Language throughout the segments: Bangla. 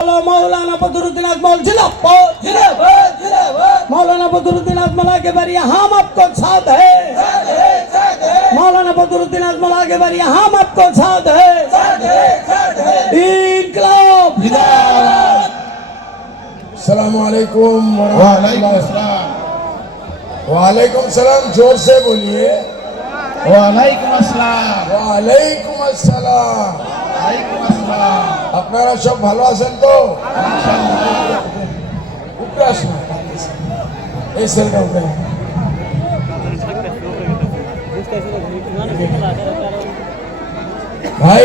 मौलाना बदरुद्दीन अजमल जिंदाबाद जिंदाबाद जिंदाबाद। मौलाना बदरुद्दीन अजमल आगे बढ़िए, हम आपको साथ है। मौलाना बदरुद्दीन अजमल आगे बढ़िए, हम आपको साथ है। इंकलाब जिंदाबाद। अस्सलाम वालेकुम वालेकुम सलाम। जोर से बोलिए। वालेकुम अस्सलाम। वालेकुम अस्सलाम। আপনারা সব ভালো আছেন তো? উপরে আসুন। এই ছেলেটা উপরে। ভাই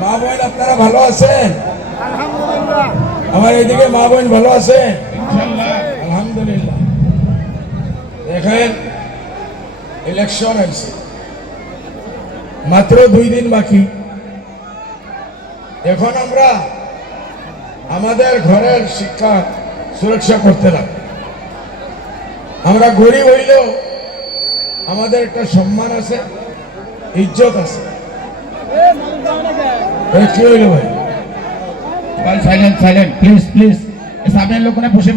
মা বোন আপনারা ভালো আছেন? আলহামদুলিল্লাহ। আমার এইদিকে মা বোন ভালো আছেন? ইনশাআল্লাহ আলহামদুলিল্লাহ। দেখেন ইলেকশন আছে, মাত্র 2 দিন বাকি। এখন আমরা আমাদের ঘরের শিক্ষা সুরক্ষা করতে লাগবে। আমরা গরিব হইলেও আমাদের একটা সম্মান আছে, ইজ্জত আছে। কি হইল ভাই? ভাই সাইলেন্ট সাইলেন্ট প্লিজ প্লিজ। সামনের লোকগুলো বসে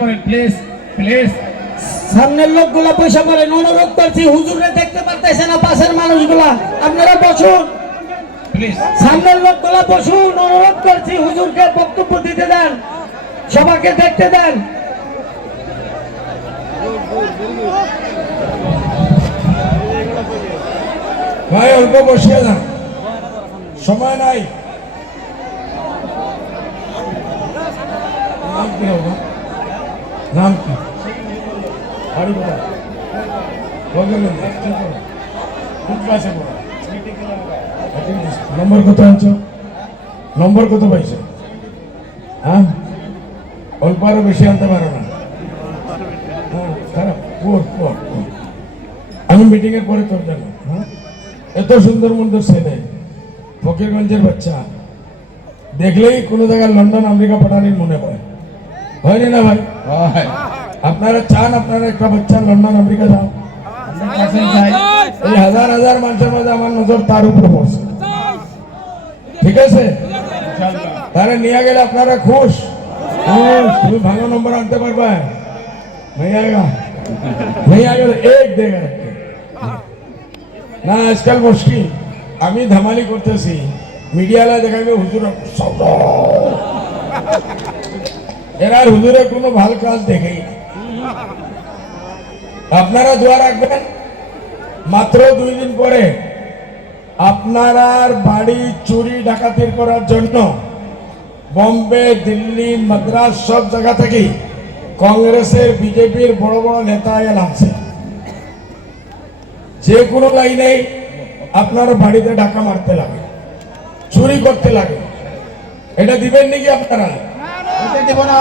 পড়েন প্লিজ প্লিজ। সামনের লোকগুলা পয়সা করেন, অনুরোধ করছি। হুজুরে দেখতে পারতেছে না পাশের মানুষগুলা, আপনারা বসুন। প্লিজ সামনের লোকগুলা বসুন, অনুরোধ করছি। হুজুরকে বক্তব্য দিতে দেন, সবাইকে দেখতে দেন। ভাই অল্প বসিয়ে যান, সময় নাই। নাম কি হবে? নাম কি? বাড়ি কোথায়? বগলের কি করো? কোন ক্লাসে পড়ো? নম্বর কত আনছো? নম্বর কত পাইছো? হ্যাঁ, অল্প আরো বেশি আনতে পারো না। খারাপ। আমি মিটিং এর পরে তোর জানো। হ্যাঁ, এত সুন্দর মন্দির ছেলে, ফকিরগঞ্জের বাচ্চা, দেখলেই কোনো জায়গায় লন্ডন আমেরিকা পাঠানির মনে হয়। হয়নি না ভাই? আপনারা চান আপনারা একটা বাচ্চা লন্ডন আমেরিকা যাও? এই হাজার হাজার মানুষের মাঝে আমার নজর তার উপরে পড়ছে। ঠিক আছে, তারা নিয়ে গেলে আপনারা খুশ। তুমি ভালো নম্বর আনতে পারবে? এক দেगा না, আজকাল মুশকিল। আমি ধামালি করতেছি, মিডিয়ালা দেখাবে হুজুর এরা হুজুরের কোনো ভালো কাজ দেখেই না। আপনারা দোয়া রাখবেন, মাত্র 2 দিন পরে আপনারা বাড়ি চুরি ডাকাতির করার জন্য বম্বে, দিল্লি, মাদ্রাস সব জায়গা থেকে কংগ্রেসের, বিজেপির বড় বড় নেতা এলামছে। যে কোনো লাইনে আপনার বাড়িতে ডাকা মারতে লাগে, চুরি করতে লাগে। এটা দিবেন নাকি আপনারা? দেব না।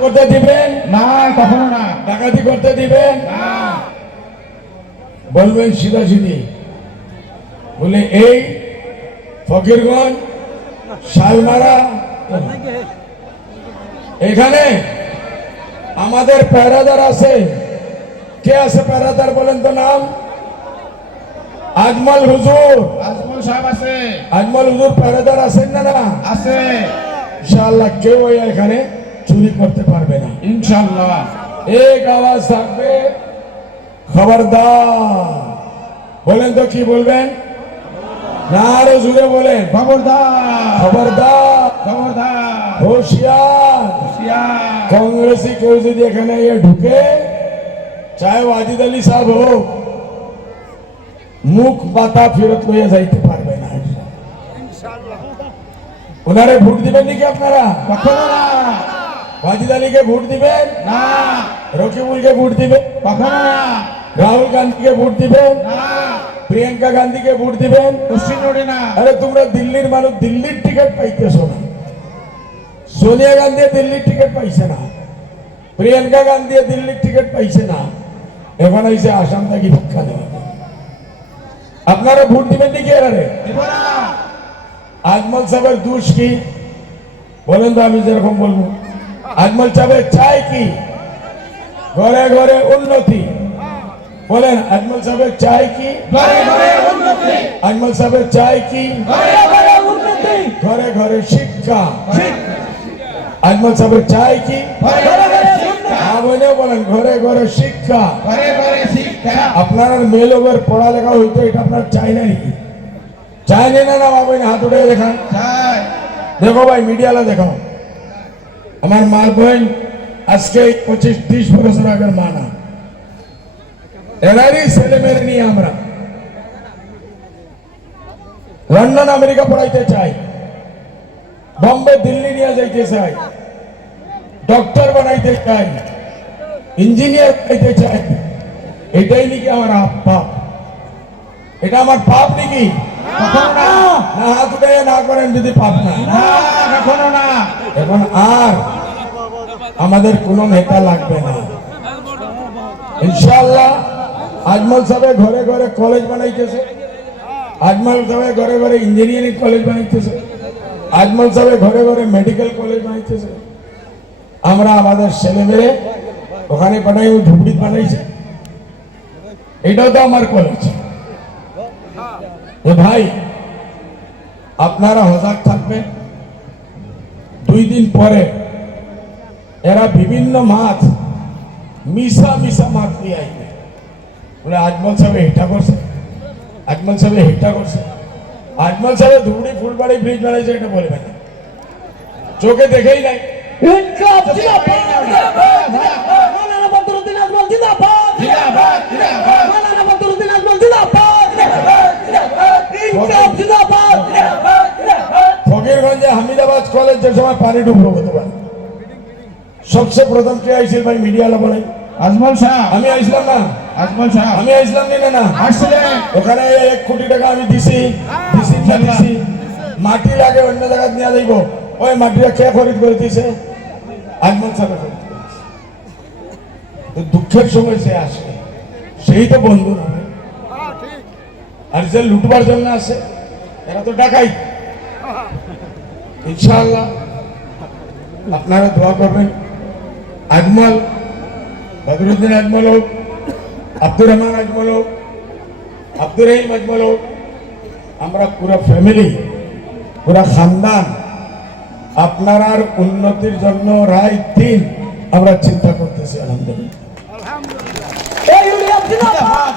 করতে দিবেন না, কখনো না। ডাকাতি করতে দিবেন না। বলবেন সিধা সিধি বলে এই ফকিরগঞ্জ, শালমারা, এখানে আমাদের পেরাদার আছে। কে আছে পেরাদার বলেন তো নাম? আজমল হুজুর। আজমল সাহেব আছে। আজমল হুজুর পেরাদার আছেন না? না আছে ইনশাআল্লাহ। কেউ এখানে চুরি করতে পারবে না ইনশাআল্লাহ। এক আওয়াজ থাকবে, খবরদার। বলেন তো কি বলবেন? না আরো জুড়ে বলেন, খবরদার খবরদার খবরদার। হুঁশিয়ার। কংগ্রেসি কেউ যদি এখানে ঢুকে, চাहे ওয়াজিদ আলী সাহেব হোক, মুখ মাথা ফেরত লইয়া যাইতে পারবে না। ওনারে ভোট দিবেন নাকি আপনারা? কখনো না। ওয়াজিদ আলীকে ভোট দিবেন না, রকিবুলকে ভোট দিবেন কখনো না। রাহুল গান্ধীকে ভোট দিবেন না, প্রিয়াঙ্কা গান্ধীকে ভোট দিবেন? কোশ্চিন ওঠে না। আরে তোমরা দিল্লির মানুষ, দিল্লির টিকিট পাইতেছো না। সোনিয়া গান্ধী দিল্লির টিকিট পাইছে না, প্রিয়াঙ্কা গান্ধী দিল্লির টিকিট পাইছে না। এখন আইসে আসাম থেকে ভিক্ষা দেওয়া। আপনারা ভোট দিবেন নাকি এরারে? দেব না। আজমল সাহেবের দোষ কি বলেন তো? আমি যেরকম বলবো, আজমল সাহেবের চাই কি? ঘরে ঘরে উন্নতি। বলেন আজমল সাহেবের চাই কি? ঘরে ঘরে উন্নতি। আজমল সাহেবের চাই কি? ঘরে ঘরে উন্নতি। ঘরে ঘরে শিক্ষা। শিক্ষা। আজমল সাহেবের চাই কি? বলেও বলেন ঘরে ঘরে শিক্ষা। আপনার মেয়ে লোকের পড়ালেখা হইতো, এটা আপনার চাই না নাকি? চাই না না বাবু, হাত উঠে দেখান। দেখো ভাই, মিডিয়ালা দেখো, আমার মার বোন আজকে 25-30 বছর আগের মা না, এনারই ছেলে মেয়ে নিয়ে আমরা লন্ডন আমেরিকা পড়াইতে চাই, বম্বে দিল্লি নিয়ে যাইতে চাই, ডক্টর বানাইতে চাই, ইঞ্জিনিয়ার বানাইতে চাই। এটাই নাকি আমার পাপ? এটা আমার পাপ নাকি? না, হাত উঠে না করেন যদি পাপ না। এখন আর আমাদের কোন নেতা লাগবে না ইনশাআল্লাহ। আজমল সাহেব ঘরে ঘরে কলেজ বানাইতেছে, আজমল সাহেব ঘরে ঘরে ইঞ্জিনিয়ারিং কলেজ বানাইতেছে, আজমল সাহেব ঘরে ঘরে মেডিকেল কলেজ বানাইতেছে। আমরা আমাদের ছেলে মেয়ে ওখানে বানাই, ঝুপড়ি বানাইছে, এটাও তো আমার কলেজ। ভাই আপনারা সজাগ থাকবেন। 2 দিন পরে এরা বিভিন্ন মাছ মিশা মিশা মাছ দিয়ে আইবে, বলে আজমল সাহেব এটা করছে, আজমল সাহেব এটা করছে, আজমল সাহেব ধুবড়ি ফুলবাড়ি ব্রিজ বানাইছে, এটা বলবেন না, চোখে দেখেই নাই। ইনকলাব জিন্দাবাদ, মাওলানা বদরুদ্দিন আজমল জিন্দাবাদ, মাওলানা বদরুদ্দিন আজমল জিন্দাবাদ, ইনকলাব জিন্দাবাদ। ফকিরগঞ্জে হামিদাবাদ কলেজ যে সময় পানি ডুবলো হতে পারে, সবচেয়ে প্রথম কে আইছিল ভাই? মিডিয়ালা বলেন। আজমল শাহ। আমি আইছিলাম না? আজমল শাহ আমি আইছিলাম না? আসছিলেন। ওখানে 1 কোটি টাকা আমি দিছি, মাটি লাগে অন্য জায়গায় নিয়ে যাইব, ওই মাটিটা কে খরিদ করে দিয়েছে? আজমল সাহেব খরিদ করেছে। তো দুঃখের সময় সে আসে, সেই তো বন্ধু নয়। আর যে লুটবার জন্য আসে এরা তো ডাকাই। ইনশাআল্লাহ আপনারা দোয়া করবেন। আজমল, বদরুদ্দিন আজমল হোক, আব্দুর রহমান আজমল হোক, আব্দুর রহিম আজমল হোক, আমরা পুরো ফ্যামিলি, পুরা খানদান আপনার উন্নতির জন্য রায় দিন আমরা চিন্তা করতেছি। আলহামদুলিল্লাহ। এই ইউনিয়ন জিন্দাবাদ,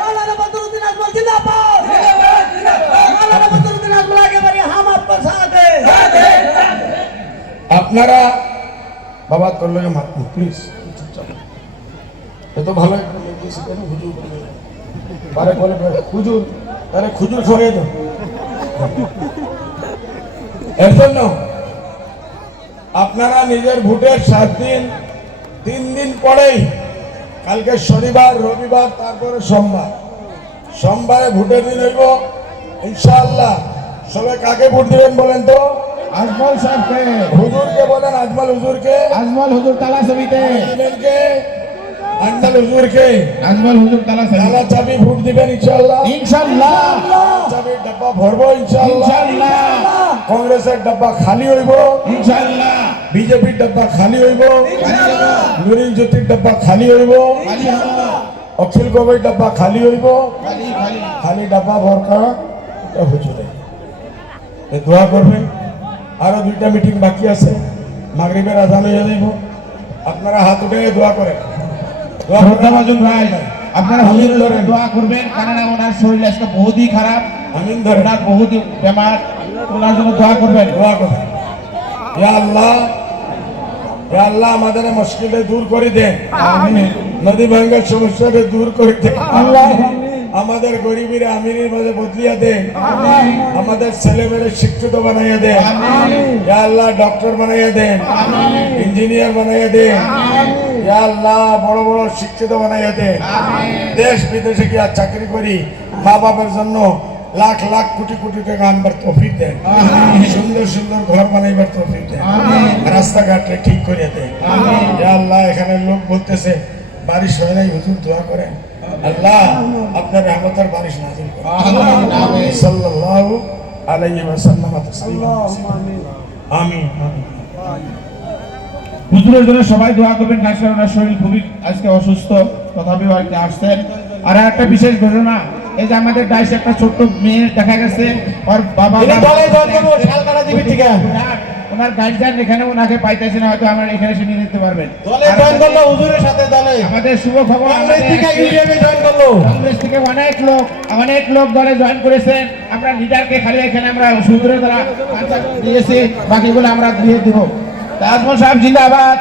মাওলানা বদরুদ্দিন আজমল জিন্দাবাদ, মাওলানা বদরুদ্দিন আজমল আগে বাড়ি, হাম আপনার সাথে। আপনারা বাবা করলে মাত প্লিজ, এত ভালো একটা নির্দেশ কেন হুজুর পারে বলে হুজুর, তাহলে খুজুর খাওয়াই দাও। এর জন্য আপনারা নিজের ভোটের 7 দিন 3 দিন পরেই, কালকে শনিবার, রবিবার, তারপরে সোমবার, সোমবারে ভোটের দিন হইব ইনশাআল্লাহ। সবাই কাকে ভোট দিবেন বলেন তো? আজমল সাহেবকে। হুজুরকে বলেন, আজমল হুজুরকে। আজমল হুজুর তালা ছবিতে। আজমল হুজুরকে, আজমল হুজুর তালা তালা চাবি ভোট দিবেন ইনশাআল্লাহ। ইনশাআল্লাহ। চাবির ডাব্বা ভরবো ইনশাআল্লাহ। ইনশাআল্লাহ। কংগ্রেসের ডাব্বা খালি হইব ইনশাআল্লাহ। বিজেপির ডাব্বা খালি হইব, নুরিন জ্যোতির ডাব্বা খালি হইব, খালি হলো। অখিল গগৈর ডাব্বা খালি হইব। খালি খালি। খালি ডাব্বা ভরকা হুজুরে দোয়া করবেন। আরো 2টা মিটিং বাকি আছে, মাগরিবের আজান হয়ে যাইব। আপনারা হাত উঠে দোয়া করেন। শ্রদ্ধাভাজন ভাই, আপনারা হুজুরের জন্য দোয়া করবেন, কারণ ওনার শরীর আজকে বহুতই খারাপ, আমিন ধরে ওনার বহুত বেমার, ওনার জন্য দোয়া করবেন। দোয়া করেন। ইয়া আল্লাহ, ইয়া আল্লাহ আমাদের মুশকিলে দূর করে দেন, আমিন। নদী ভাঙ্গার সমস্যাকে দূর করে দেন। আল্লাহ আমাদের গরিবের আমিরের মাঝে বদলিয়া দেন, আমিন। আমাদের ছেলে মেয়ে শিক্ষিত বানাইয়া দেন, আমিন। ইয়া আল্লাহ ডক্টর বানাইয়া দেন, আমিন। ইঞ্জিনিয়ার বানাইয়া দেন, ইয়া আল্লাহ বড় বড় শিক্ষিত বানাইয়া দেন। দেশ বিদেশে গিয়া চাকরি করি মা বাবার জন্য লাখ লাখ কোটি কোটি টাকা আনবার তৌফিক দেন, সুন্দর সুন্দর ঘর বানাইবার তৌফিক দেন, রাস্তাঘাটে ঠিক করে দেন। ইয়া আল্লাহ এখানে লোক বলতেছে বারিশ হয় নাই, হুজুর দোয়া করেন আল্লাহ আপনার রহমতের বারিশ নাযিল করেন। আমিন। সাল্লাল্লাহু আলাইহি ওয়াসাল্লাম তাসলিমা। আমিন। হুজুরের জন্য সবাই দোয়া করবেন, কারণ ওনার শরীর খুবই আজকে অসুস্থ, তথাপিও আর কি আসছেন। আর একটা বিশেষ ঘটনা, এই যে আমাদের ডাইসে একটা ছোট্ট মেয়ে দেখা গেছে, ওর বাবা ওনার গার্জিয়ান এখানে ওনাকে পাইতেছে না, হয়তো আমরা এখানে এসে নিয়ে যেতে পারবেন। আমাদের শুভ খবর, কংগ্রেস থেকে অনেক লোক দলে জয়েন করেছেন। আমরা লিডারকে খালি এখানে আমরা সুন্দর দ্বারা দিয়েছি, বাকিগুলো আমরা দিয়ে দিব। তাজমহল সাহেব জিন্দাবাদ।